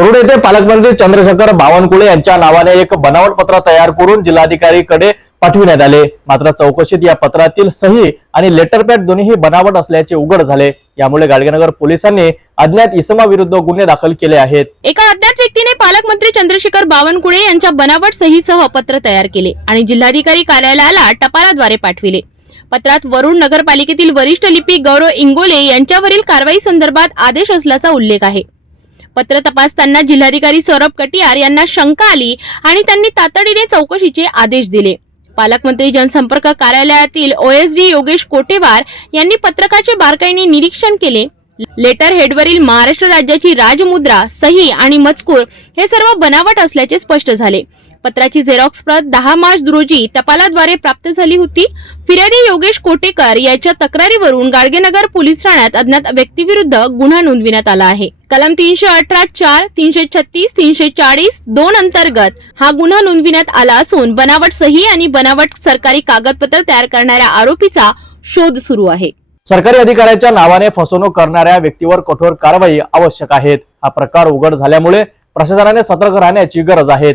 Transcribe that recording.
वरुड येथे पालकमंत्री चंद्रशेखर बावनकुळे यांच्या नावाने एक बनावट पत्र तयार करून जिल्हाधिकारीकडे पाठविण्यात आले। मात्र चौकशीत या पत्रातील सही आणि लेटरपॅड दोन्ही बनावट असल्याचे उघड झाले। यामुळे गाडगेनगर पोलिसांनी अज्ञात इसमाविरुद्ध गुन्हे दाखल केले आहेत। एका अज्ञात व्यक्तीने पालकमंत्री चंद्रशेखर बावनकुळे यांच्या बनावट सहीसह पत्र तयार केले आणि जिल्हाधिकारी कार्यालयाला टपालाद्वारे पाठविले। पत्रात वरुड नगरपालिकेतील वरिष्ठ लिपिक गौरव इंगोले यांच्यावरील कारवाई संदर्भात आदेश असल्याचा उल्लेख आहे। पत्र तपासताना जिल्हाधिकारी सौरभ कटियार यांना शंका आली आणि त्यांनी तातडीने चौकशीचे आदेश दिले। पालकमंत्री जनसंपर्क कार्यालयातील ओएसडी योगेश कोटेवार यांनी पत्रकाचे बारकाईने निरीक्षण केले। लेटर हेडवरील महाराष्ट्र राज्याची राजमुद्रा, सही आणि मजकूर हे सर्व बनावट असल्याचे स्पष्ट झाले। पत्राची झेरॉक्स प्रत 10 मार्च रोजी टपालाद्वारे प्राप्त झाली होती। फिर्यादी योगेश कोटेकर याच्या तक्रारीवरून गाडगेनगर पोलीस ठाण्यात अज्ञात व्यक्तीविरुद्ध गुन्हा नोंदविण्यात आला आहे। कलम 318(4), 336, 340(2) अंतर्गत हा गुन्हा नोंदविण्यात आला असून बनावट सही आणि बनावट सरकारी कागदपत्र तयार करणाऱ्या आरोपीचा शोध सुरू आहे। सरकारी अधिकाऱ्याच्या नावाने फसवणूक करणाऱ्या व्यक्तीवर कठोर कारवाई आवश्यक आहे। हा प्रकार उघड झाल्यामुळे प्रशासनाने सतर्क राहण्याची गरज आहे।